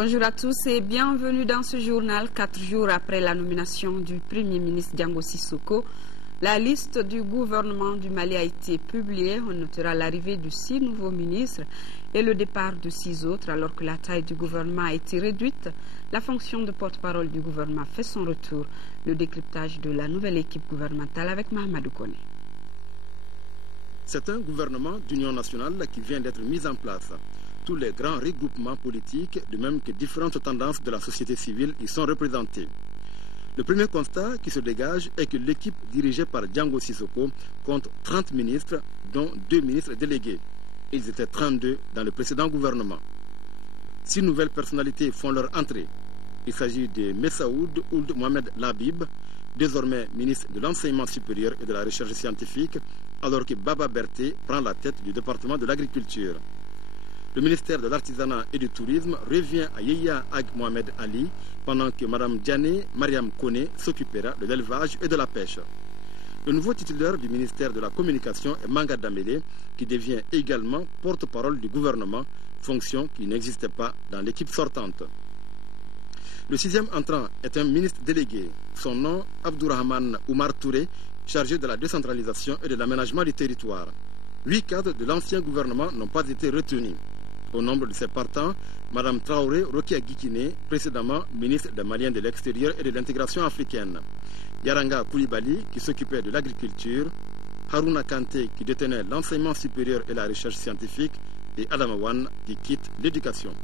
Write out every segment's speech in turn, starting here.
Bonjour à tous et bienvenue dans ce journal. 4 jours après la nomination du Premier ministre Diango Sissoko, la liste du gouvernement du Mali a été publiée. On notera l'arrivée de 6 nouveaux ministres et le départ de 6 autres. Alors que la taille du gouvernement a été réduite, la fonction de porte-parole du gouvernement fait son retour. Le décryptage de la nouvelle équipe gouvernementale avec Mahamadou Kone. C'est un gouvernement d'union nationale qui vient d'être mis en place. Tous les grands regroupements politiques, de même que différentes tendances de la société civile, y sont représentés. Le premier constat qui se dégage est que l'équipe dirigée par Diango Sissoko compte 30 ministres, dont 2 ministres délégués. Ils étaient 32 dans le précédent gouvernement. 6 nouvelles personnalités font leur entrée. Il s'agit de Messaoud Ould Mohamed Labib, désormais ministre de l'Enseignement supérieur et de la Recherche scientifique, alors que Baba Berté prend la tête du département de l'Agriculture. Le ministère de l'Artisanat et du Tourisme revient à Yehia Ag Mohamed Ali, pendant que Mme Diané Mariam Kone s'occupera de l'élevage et de la pêche. Le nouveau titulaire du ministère de la Communication est Manga Damele, qui devient également porte-parole du gouvernement, fonction qui n'existait pas dans l'équipe sortante. Le 6e entrant est un ministre délégué. Son nom, Abdourahman Oumar Touré, chargé de la décentralisation et de l'aménagement du territoire. 8 cadres de l'ancien gouvernement n'ont pas été retenus. Au nombre de ses partants, Mme Traoré Rokia Gikine, précédemment ministre des Maliens de l'extérieur et de l'intégration africaine. Yaranga Koulibaly, qui s'occupait de l'agriculture. Haruna Kanté, qui détenait l'enseignement supérieur et la recherche scientifique. Et Adamawan, qui quitte l'éducation.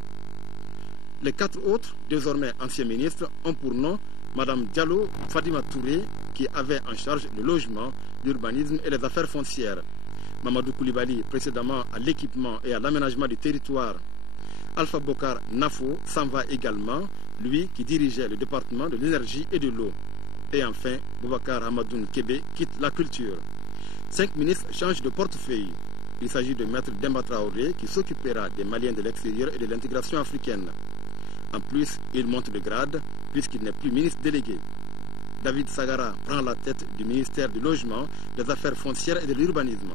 Les 4 autres, désormais anciens ministres, ont pour nom Mme Diallo Fadima Touré, qui avait en charge le logement, l'urbanisme et les affaires foncières. Mamadou Koulibaly, précédemment à l'équipement et à l'aménagement du territoire. Alpha Bokar Nafo s'en va également, lui qui dirigeait le département de l'énergie et de l'eau. Et enfin, Boubacar Hamadoun Kébé quitte la culture. 5 ministres changent de portefeuille. Il s'agit de Maître Demba Traoré qui s'occupera des Maliens de l'extérieur et de l'intégration africaine. En plus, il monte de grade puisqu'il n'est plus ministre délégué. David Sagara prend la tête du ministère du Logement, des Affaires foncières et de l'urbanisme.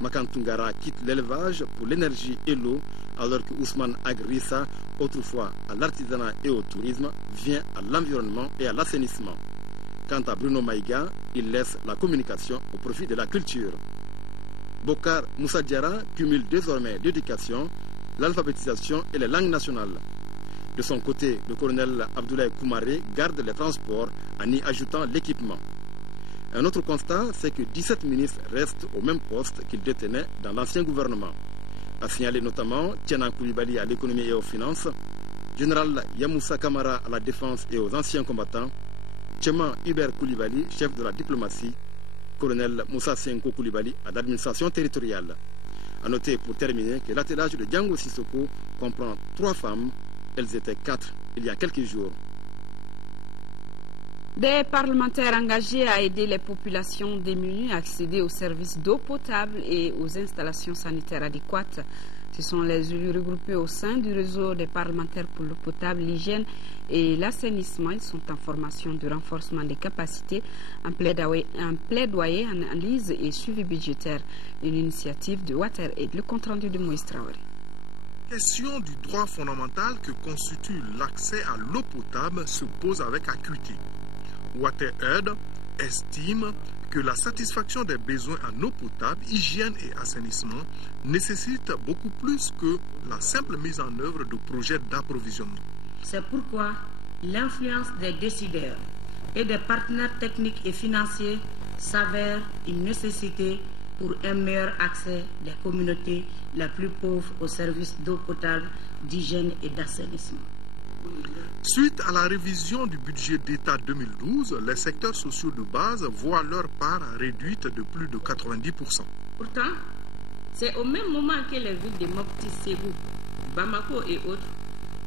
Makantungara quitte l'élevage pour l'énergie et l'eau, alors que Ousmane Agrissa, autrefois à l'artisanat et au tourisme, vient à l'environnement et à l'assainissement. Quant à Bruno Maïga, il laisse la communication au profit de la culture. Bokar Moussa Diarra cumule désormais l'éducation, l'alphabétisation et les langues nationales. De son côté, le colonel Abdoulaye Koumaré garde les transports en y ajoutant l'équipement. Un autre constat, c'est que 17 ministres restent au même poste qu'ils détenaient dans l'ancien gouvernement. A signaler notamment Tiana Koulibaly à l'économie et aux finances, général Yamoussa Kamara à la défense et aux anciens combattants, Tchema Hubert Koulibaly, chef de la diplomatie, colonel Moussa Senko Koulibaly à l'administration territoriale. A noter pour terminer que l'attelage de Diango Sissoko comprend 3 femmes. Elles étaient 4 il y a quelques jours. Des parlementaires engagés à aider les populations démunies à accéder aux services d'eau potable et aux installations sanitaires adéquates. Ce sont les élus regroupés au sein du réseau des parlementaires pour l'eau potable, l'hygiène et l'assainissement. Ils sont en formation de renforcement des capacités, en plaidoyer, analyse et suivi budgétaire. Une initiative de WaterAid, le compte-rendu de Moïse Traoré. La question du droit fondamental que constitue l'accès à l'eau potable se pose avec acuité. WaterAid estime que la satisfaction des besoins en eau potable, hygiène et assainissement nécessite beaucoup plus que la simple mise en œuvre de projets d'approvisionnement. C'est pourquoi l'influence des décideurs et des partenaires techniques et financiers s'avère une nécessité pour un meilleur accès des communautés les plus pauvres aux services d'eau potable, d'hygiène et d'assainissement. Suite à la révision du budget d'État 2012, les secteurs sociaux de base voient leur part réduite de plus de 90%. Pourtant, c'est au même moment que les villes de Mopti, Ségou, Bamako et autres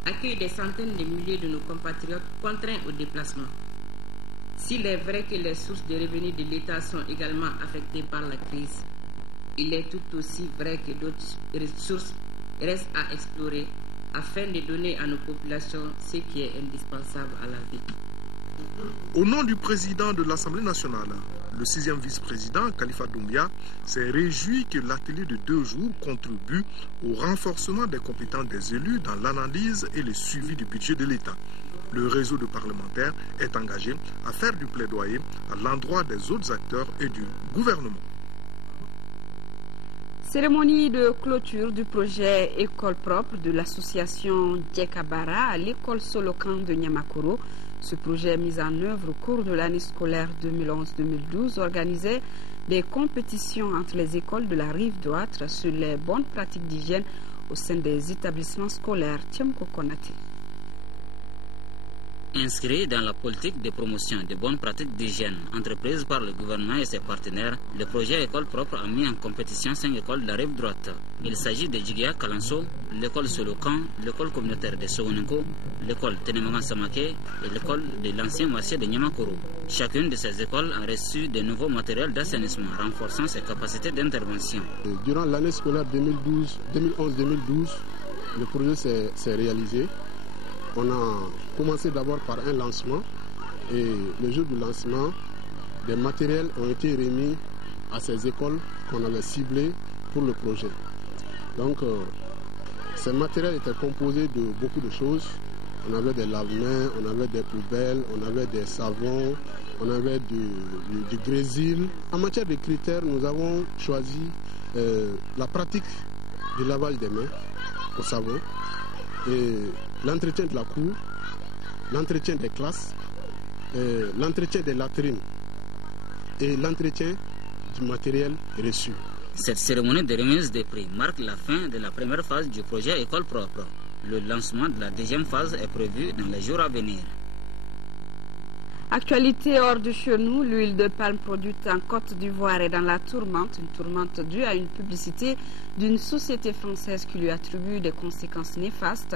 accueillent des centaines de milliers de nos compatriotes contraints au déplacement. S'il est vrai que les sources de revenus de l'État sont également affectées par la crise, il est tout aussi vrai que d'autres ressources restent à explorer afin de donner à nos populations ce qui est indispensable à la vie. Au nom du président de l'Assemblée nationale, le 6e vice-président, Khalifa Doumbia, s'est réjoui que l'atelier de 2 jours contribue au renforcement des compétences des élus dans l'analyse et le suivi du budget de l'État. Le réseau de parlementaires est engagé à faire du plaidoyer à l'endroit des autres acteurs et du gouvernement. Cérémonie de clôture du projet École propre de l'association Djekabara à l'école Solokan de Niamakoro. Ce projet mis en œuvre au cours de l'année scolaire 2011-2012 organisait des compétitions entre les écoles de la rive droite sur les bonnes pratiques d'hygiène au sein des établissements scolaires. Tiamko Konate. Inscrit dans la politique de promotion de bonnes pratiques d'hygiène entreprise par le gouvernement et ses partenaires, le projet École propre a mis en compétition 5 écoles de la rive droite. Il s'agit de Djigya Kalanso, l'école Solokan, l'école communautaire de Sogonenko, l'école Tenemangan Samake et l'école de l'ancien marché de Niamakoro. Chacune de ces écoles a reçu de nouveaux matériels d'assainissement renforçant ses capacités d'intervention. Durant l'année scolaire 2011-2012, le projet s'est réalisé. On a commencé d'abord par un lancement et le jour du lancement, des matériels ont été remis à ces écoles qu'on avait ciblées pour le projet. Donc, ces matériels étaient composés de beaucoup de choses. On avait des lave-mains, on avait des poubelles, on avait des savons, on avait du grésil. En matière de critères, nous avons choisi la pratique du lavage des mains au savon et l'entretien de la cour, l'entretien des classes, l'entretien des latrines et l'entretien du matériel reçu. Cette cérémonie de remise des prix marque la fin de la première phase du projet École propre. Le lancement de la deuxième phase est prévu dans les jours à venir. Actualité hors de chez nous, l'huile de palme produite en Côte d'Ivoire est dans la tourmente, une tourmente due à une publicité d'une société française qui lui attribue des conséquences néfastes.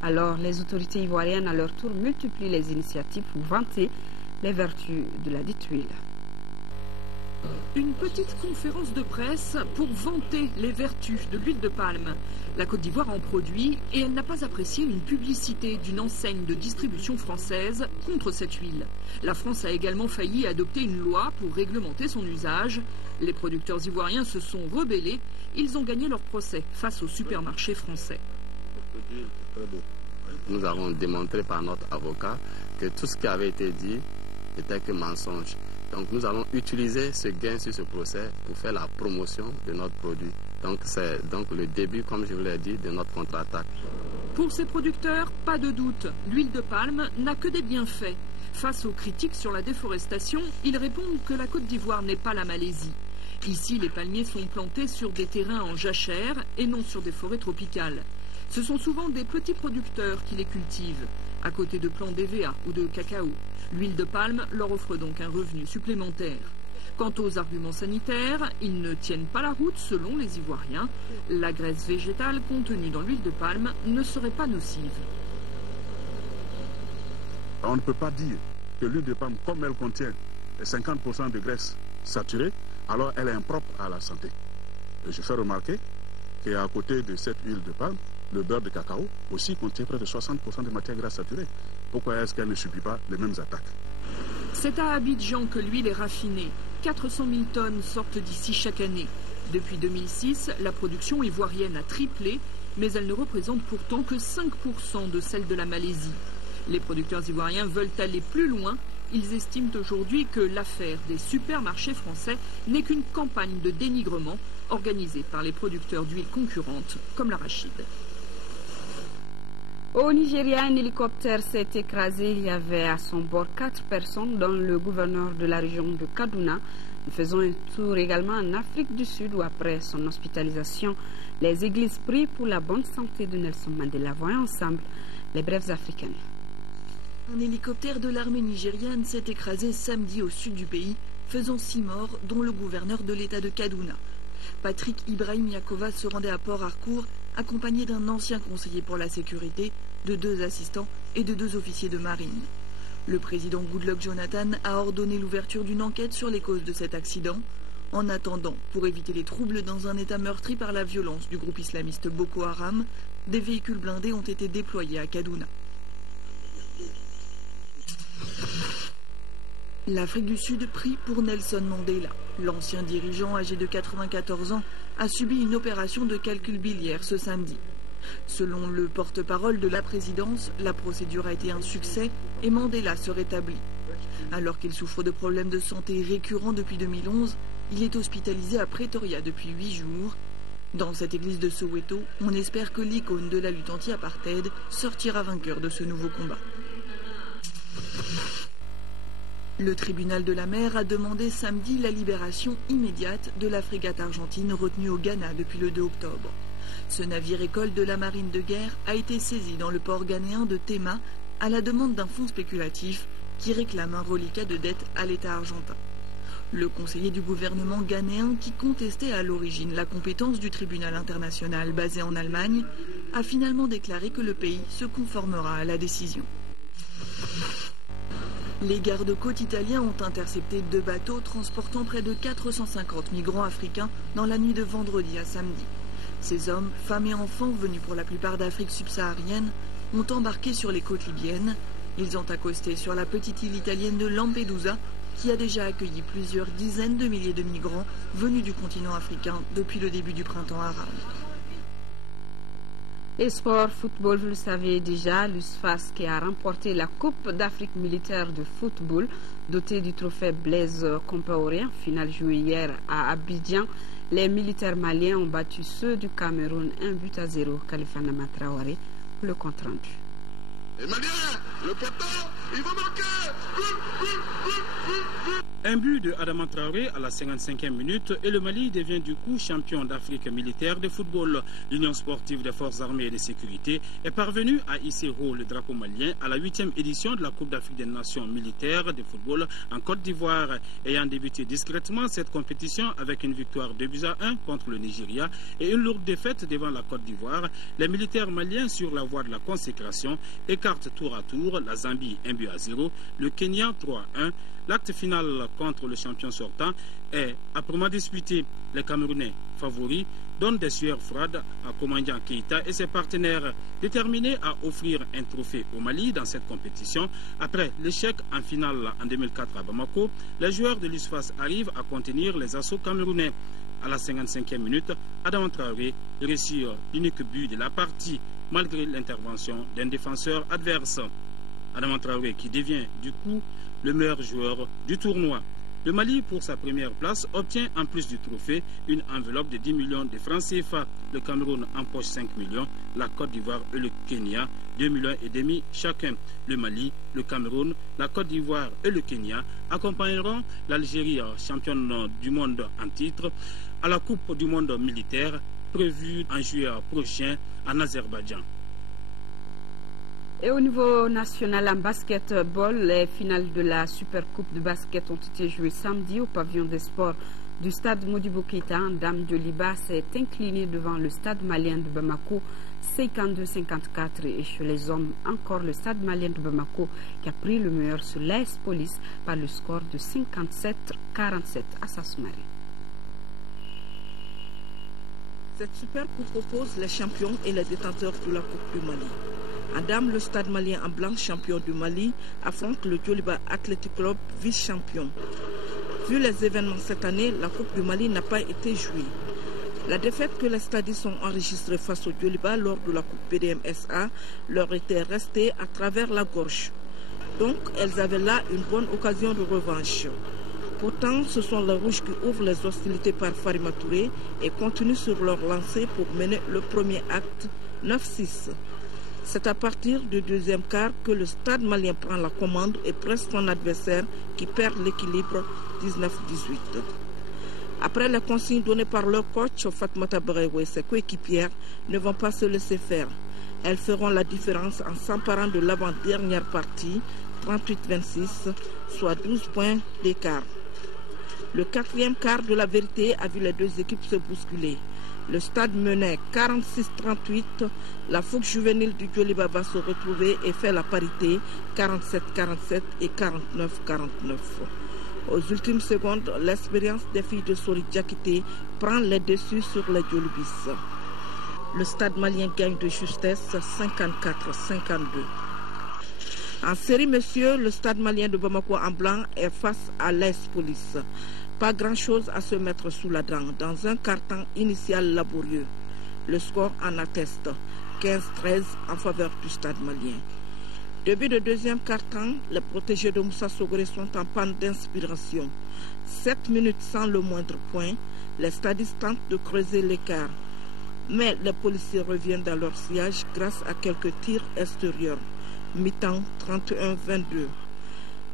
Alors les autorités ivoiriennes à leur tour multiplient les initiatives pour vanter les vertus de la dite huile. Une petite conférence de presse pour vanter les vertus de l'huile de palme. La Côte d'Ivoire en produit et elle n'a pas apprécié une publicité d'une enseigne de distribution française contre cette huile. La France a également failli adopter une loi pour réglementer son usage. Les producteurs ivoiriens se sont rebellés. Ils ont gagné leur procès face aux supermarchés français. Nous avons démontré par notre avocat que tout ce qui avait été dit n'était que mensonge. Donc nous allons utiliser ce gain sur ce procès pour faire la promotion de notre produit. Donc c'est le début, comme je vous l'ai dit, de notre contre-attaque. Pour ces producteurs, pas de doute, l'huile de palme n'a que des bienfaits. Face aux critiques sur la déforestation, ils répondent que la Côte d'Ivoire n'est pas la Malaisie. Ici, les palmiers sont plantés sur des terrains en jachère et non sur des forêts tropicales. Ce sont souvent des petits producteurs qui les cultivent, à côté de plants d'EVA ou de cacao. L'huile de palme leur offre donc un revenu supplémentaire. Quant aux arguments sanitaires, ils ne tiennent pas la route selon les Ivoiriens. La graisse végétale contenue dans l'huile de palme ne serait pas nocive. On ne peut pas dire que l'huile de palme, comme elle contient 50% de graisse saturée, alors elle est impropre à la santé. Et je fais remarquer qu'à côté de cette huile de palme, le beurre de cacao aussi contient près de 60% de matière grasse saturée. Pourquoi est-ce qu'elle ne subit pas les mêmes attaques? C'est à Abidjan que l'huile est raffinée. 400 000 tonnes sortent d'ici chaque année. Depuis 2006, la production ivoirienne a triplé, mais elle ne représente pourtant que 5% de celle de la Malaisie. Les producteurs ivoiriens veulent aller plus loin. Ils estiment aujourd'hui que l'affaire des supermarchés français n'est qu'une campagne de dénigrement organisée par les producteurs d'huile concurrentes comme l'arachide. Au Nigeria, un hélicoptère s'est écrasé. Il y avait à son bord 4 personnes, dont le gouverneur de la région de Kaduna. Nous faisons un tour également en Afrique du Sud où après son hospitalisation, les églises prient pour la bonne santé de Nelson Mandela. Voyons ensemble les brèves africaines. Un hélicoptère de l'armée nigériane s'est écrasé samedi au sud du pays, faisant 6 morts, dont le gouverneur de l'état de Kaduna. Patrick Ibrahim Yakova se rendait à Port Harcourt, accompagné d'un ancien conseiller pour la sécurité, de 2 assistants et de 2 officiers de marine. Le président Goodluck Jonathan a ordonné l'ouverture d'une enquête sur les causes de cet accident. En attendant, pour éviter les troubles dans un état meurtri par la violence du groupe islamiste Boko Haram, des véhicules blindés ont été déployés à Kaduna. L'Afrique du Sud prie pour Nelson Mandela. L'ancien dirigeant âgé de 94 ans a subi une opération de calcul biliaire ce samedi. Selon le porte-parole de la présidence, la procédure a été un succès et Mandela se rétablit. Alors qu'il souffre de problèmes de santé récurrents depuis 2011, il est hospitalisé à Pretoria depuis 8 jours. Dans cette église de Soweto, on espère que l'icône de la lutte anti-apartheid sortira vainqueur de ce nouveau combat. Le tribunal de la mer a demandé samedi la libération immédiate de la frégate argentine retenue au Ghana depuis le 2 octobre. Ce navire école de la marine de guerre a été saisi dans le port ghanéen de Tema à la demande d'un fonds spéculatif qui réclame un reliquat de dette à l'État argentin. Le conseiller du gouvernement ghanéen, qui contestait à l'origine la compétence du tribunal international basé en Allemagne, a finalement déclaré que le pays se conformera à la décision. Les gardes-côtes italiens ont intercepté 2 bateaux transportant près de 450 migrants africains dans la nuit de vendredi à samedi. Ces hommes, femmes et enfants venus pour la plupart d'Afrique subsaharienne ont embarqué sur les côtes libyennes. Ils ont accosté sur la petite île italienne de Lampedusa qui a déjà accueilli plusieurs dizaines de milliers de migrants venus du continent africain depuis le début du printemps arabe. Et sport, football, vous le savez déjà, l'USFAS qui a remporté la Coupe d'Afrique militaire de football, dotée du trophée Blaise Compaoré, finale jouée hier à Abidjan. Les militaires maliens ont battu ceux du Cameroun 1-0. Khalifa Nama Traoré, le compte rendu. Les Maliens, le poteau, il va marquer. Un but de Adama Traoré à la 55e minute et le Mali devient du coup champion d'Afrique militaire de football. L'Union sportive des forces armées et de sécurité est parvenue à hisser haut le drapeau malien à la 8e édition de la Coupe d'Afrique des Nations militaires de football en Côte d'Ivoire. Ayant débuté discrètement cette compétition avec une victoire 2-1 contre le Nigeria et une lourde défaite devant la Côte d'Ivoire, les militaires maliens sur la voie de la consécration écartent tour à tour la Zambie 1-0, le Kenya 3-1. L'acte final contre le champion sortant est âprement disputé. Les Camerounais favoris donnent des sueurs froides à Komandian Keïta et ses partenaires, déterminés à offrir un trophée au Mali dans cette compétition. Après l'échec en finale en 2004 à Bamako, les joueurs de l'USFAS arrivent à contenir les assauts camerounais. À la 55e minute, Adama Traoré réussit l'unique but de la partie, malgré l'intervention d'un défenseur adverse. Adama Traoré qui devient du coup le meilleur joueur du tournoi. Le Mali, pour sa première place, obtient en plus du trophée une enveloppe de 10 millions de francs CFA. Le Cameroun empoche 5 millions, la Côte d'Ivoire et le Kenya 2,5 millions chacun. Le Mali, le Cameroun, la Côte d'Ivoire et le Kenya accompagneront l'Algérie, championne du monde en titre, à la Coupe du monde militaire prévue en juillet prochain en Azerbaïdjan. Et au niveau national en basketball, les finales de la Super Coupe de basket ont été jouées samedi au pavillon des sports du stade Modibo Keïta. Dame Dioliba s'est inclinée devant le stade malien de Bamako 52-54 et chez les hommes encore le stade malien de Bamako qui a pris le meilleur sur l'AS Police par le score de 57-47 à Sassoumari. Cette Super Coupe oppose les champions et les détenteurs de la Coupe du Mali. En dames, le stade malien en blanc, champion du Mali, affronte le Dioliba Athletic Club, vice-champion. Vu les événements cette année, la Coupe du Mali n'a pas été jouée. La défaite que les stadistes ont enregistrée face au Dioliba lors de la Coupe PDM-SA leur était restée à travers la gorge. Donc, elles avaient là une bonne occasion de revanche. Pourtant, ce sont les Rouges qui ouvrent les hostilités par Farima Touré et continuent sur leur lancée pour mener le premier acte 9-6. C'est à partir du deuxième quart que le stade malien prend la commande et presse son adversaire qui perd l'équilibre 19-18. Après les consignes données par leur coach, Fatmata Barewo et ses coéquipières ne vont pas se laisser faire. Elles feront la différence en s'emparant de l'avant-dernière partie, 38-26, soit 12 points d'écart. Le quatrième quart de la vérité a vu les deux équipes se bousculer. Le stade menait 46-38. La fougue juvénile du Dioliba va se retrouver et fait la parité 47-47 et 49-49. Aux ultimes secondes, l'expérience des filles de Sori Diakité prend les dessus sur les Diolibis. Le stade malien gagne de justesse 54-52. En série, messieurs, le stade malien de Bamako en blanc est face à l'AS Police. Pas grand-chose à se mettre sous la dent dans un quart-temps initial laborieux. Le score en atteste, 15-13 en faveur du stade malien. Début de deuxième quart-temps, les protégés de Moussa Sogoré sont en panne d'inspiration. 7 minutes sans le moindre point, les stadistes tentent de creuser l'écart. Mais les policiers reviennent dans leur sillage grâce à quelques tirs extérieurs. Mi-temps 31-22.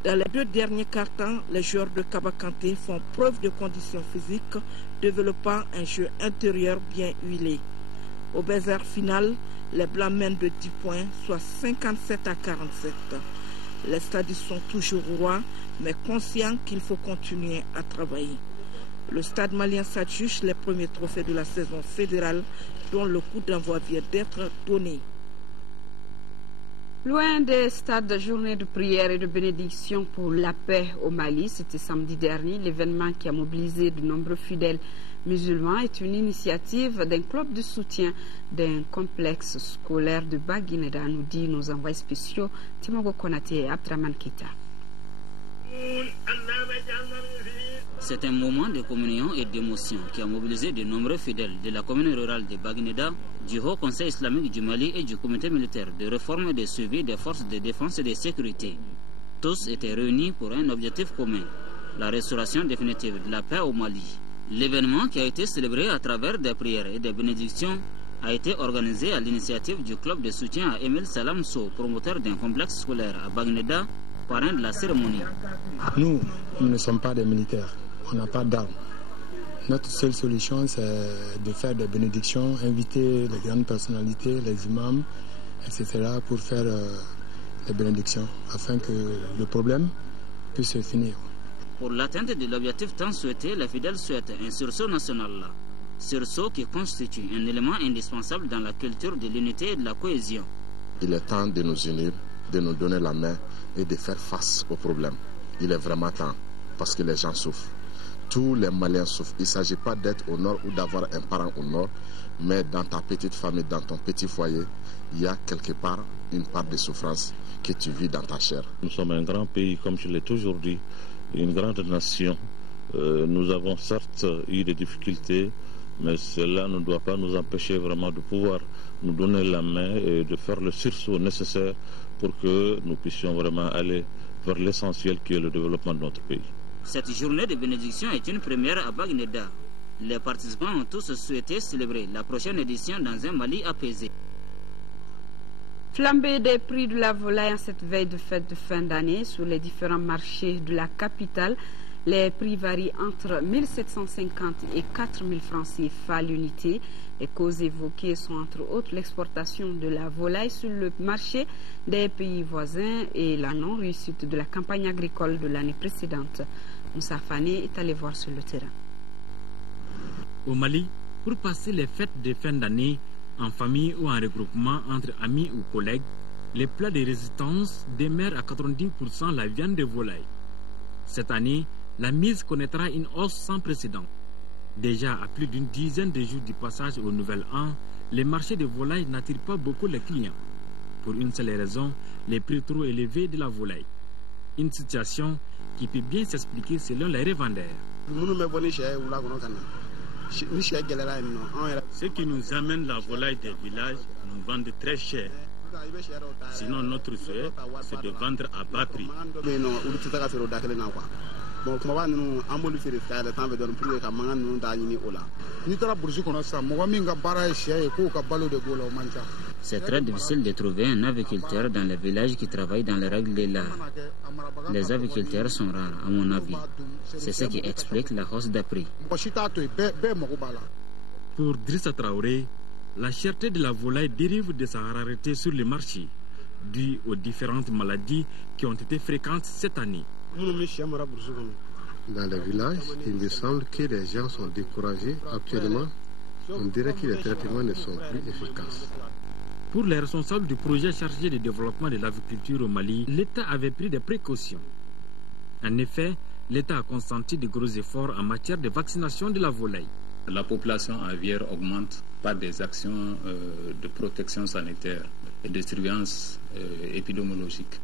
Dans les deux derniers quart-temps, les joueurs de Kabakanté font preuve de conditions physiques, développant un jeu intérieur bien huilé. Au buzzer final, les Blancs mènent de 10 points, soit 57 à 47. Les stadistes sont toujours rois, mais conscients qu'il faut continuer à travailler. Le stade malien s'adjuge les premiers trophées de la saison fédérale, dont le coup d'envoi vient d'être donné. Loin des stades de journée de prière et de bénédiction pour la paix au Mali, c'était samedi dernier, l'événement qui a mobilisé de nombreux fidèles musulmans est une initiative d'un club de soutien d'un complexe scolaire de Baguineda, nous dit nos envoyés spéciaux Timogo Konaté et Abdraman Kita. C'est un moment de communion et d'émotion qui a mobilisé de nombreux fidèles de la commune rurale de Baguineda, du Haut Conseil islamique du Mali et du comité militaire de réforme et de suivi des forces de défense et de sécurité. Tous étaient réunis pour un objectif commun, la restauration définitive de la paix au Mali. L'événement, qui a été célébré à travers des prières et des bénédictions, a été organisé à l'initiative du club de soutien à Emile Salam Sow, promoteur d'un complexe scolaire à Baguineda, parrain de la cérémonie. Nous ne sommes pas des militaires, on n'a pas d'armes. Notre seule solution, c'est de faire des bénédictions, inviter les grandes personnalités, les imams, etc., pour faire des bénédictions, afin que le problème puisse se finir. Pour l'atteinte de l'objectif tant souhaité, les fidèles souhaitent un sursaut national. Sursaut qui constitue un élément indispensable dans la culture de l'unité et de la cohésion. Il est temps de nous unir, de nous donner la main et de faire face aux problèmes. Il est vraiment temps, parce que les gens souffrent. Tous les Maliens souffrent. Il ne s'agit pas d'être au nord ou d'avoir un parent au nord, mais dans ta petite famille, dans ton petit foyer, il y a quelque part une part de souffrance que tu vis dans ta chair. Nous sommes un grand pays, comme je l'ai toujours dit, une grande nation. Nous avons certes eu des difficultés, mais cela ne doit pas nous empêcher vraiment de pouvoir nous donner la main et de faire le sursaut nécessaire pour que nous puissions vraiment aller vers l'essentiel qui est le développement de notre pays. Cette journée de bénédiction est une première à Baguineda. Les participants ont tous souhaité célébrer la prochaine édition dans un Mali apaisé. Flambée des prix de la volaille en cette veille de fête de fin d'année sur les différents marchés de la capitale. Les prix varient entre 1 750 et 4 000 francs CFA l'unité. Les causes évoquées sont entre autres l'exportation de la volaille sur le marché des pays voisins et la non-réussite de la campagne agricole de l'année précédente. Moussa Fané est allé voir sur le terrain. Au Mali, pour passer les fêtes de fin d'année, en famille ou en regroupement entre amis ou collègues, les plats de résistance demeurent à 90% la viande de volaille. Cette année, la mise connaîtra une hausse sans précédent. Déjà à plus d'une dizaine de jours du passage au nouvel an, les marchés de volaille n'attirent pas beaucoup les clients. Pour une seule raison, les prix trop élevés de la volaille. Une situation qui peut bien s'expliquer selon les revendeurs. Ceux qui nous amènent la volaille des villages nous vendent très cher. Sinon, notre souhait, c'est de vendre à bas prix. C'est très difficile de trouver un aviculteur dans les villages qui travaille dans les règles de l'art. Les aviculteurs sont rares, à mon avis. C'est ce qui explique la hausse des prix. Pour Drissa Traoré, la cherté de la volaille dérive de sa rareté sur le marché, due aux différentes maladies qui ont été fréquentes cette année. Dans les villages, il me semble que les gens sont découragés. Actuellement, on dirait que les traitements ne sont plus efficaces. Pour les responsables du projet chargé de développement de l'aviculture au Mali, l'État avait pris des précautions. En effet, l'État a consenti de gros efforts en matière de vaccination de la volaille. La population aviaire augmente par des actions de protection sanitaire et de surveillance épidémiologique.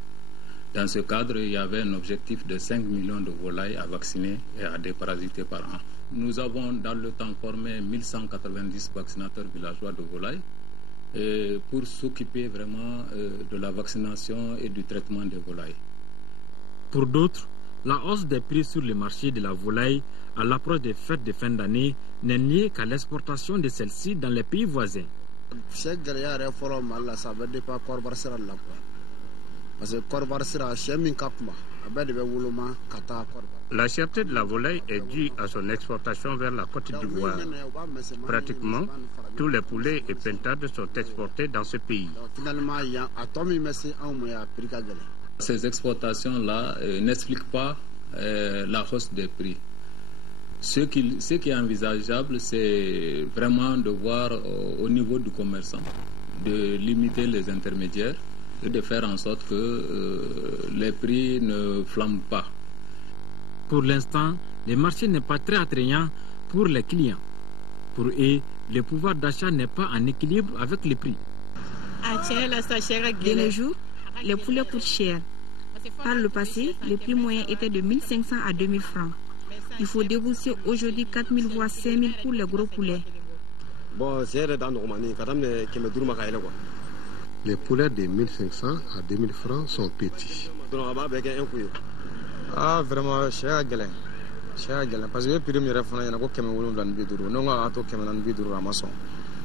Dans ce cadre, il y avait un objectif de 5 millions de volailles à vacciner et à déparasiter par an. Nous avons dans le temps formé 1190 vaccinateurs villageois de volailles pour s'occuper vraiment de la vaccination et du traitement des volailles. Pour d'autres, la hausse des prix sur le marché de la volaille à l'approche des fêtes de fin d'année n'est liée qu'à l'exportation de celles-ci dans les pays voisins. La cherté de la volaille est due à son exportation vers la Côte d'Ivoire. Pratiquement, tous les poulets et pintades sont exportés dans ce pays. Ces exportations-là n'expliquent pas la hausse des prix. Ce qui est envisageable, c'est vraiment de voir au niveau du commerçant, de limiter les intermédiaires et de faire en sorte que les prix ne flambent pas. Pour l'instant, le marché n'est pas très attrayant pour les clients. Pour eux, le pouvoir d'achat n'est pas en équilibre avec les prix. De nos jours, les poulets coûtent cher. Par le passé, le prix moyen était de 1500 à 2000 francs. Il faut débourser aujourd'hui 4000 voire 5000 pour les gros poulets. Les poulets de 1500 à 2000 francs sont petits. Ah, vraiment, cher galin. Parce que le prix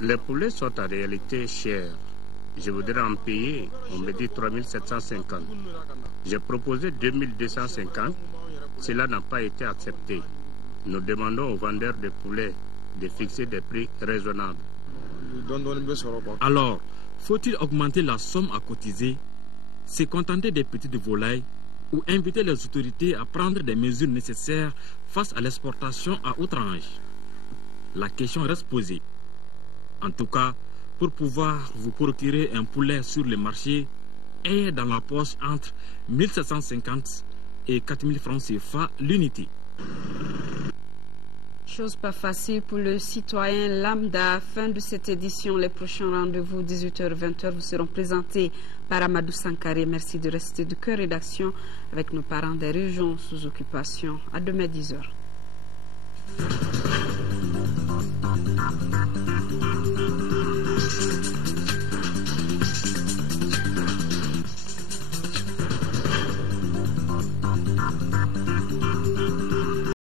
les poulets sont en réalité chers. Je voudrais en payer, on me dit 3750. J'ai proposé 2250. Cela n'a pas été accepté. Nous demandons aux vendeurs de poulets de fixer des prix raisonnables. Alors, faut-il augmenter la somme à cotiser, se contenter des petites volailles ou inviter les autorités à prendre des mesures nécessaires face à l'exportation à outrance? La question reste posée. En tout cas, pour pouvoir vous procurer un poulet sur le marché, ayez dans la poche entre 1750 et 4000 francs CFA l'unité. Chose pas facile pour le citoyen lambda. Fin de cette édition. Les prochains rendez-vous 18h-20h vous seront présentés par Amadou Sankaré. Merci de rester de cœur rédaction avec nos parents des régions sous occupation. À demain 10h.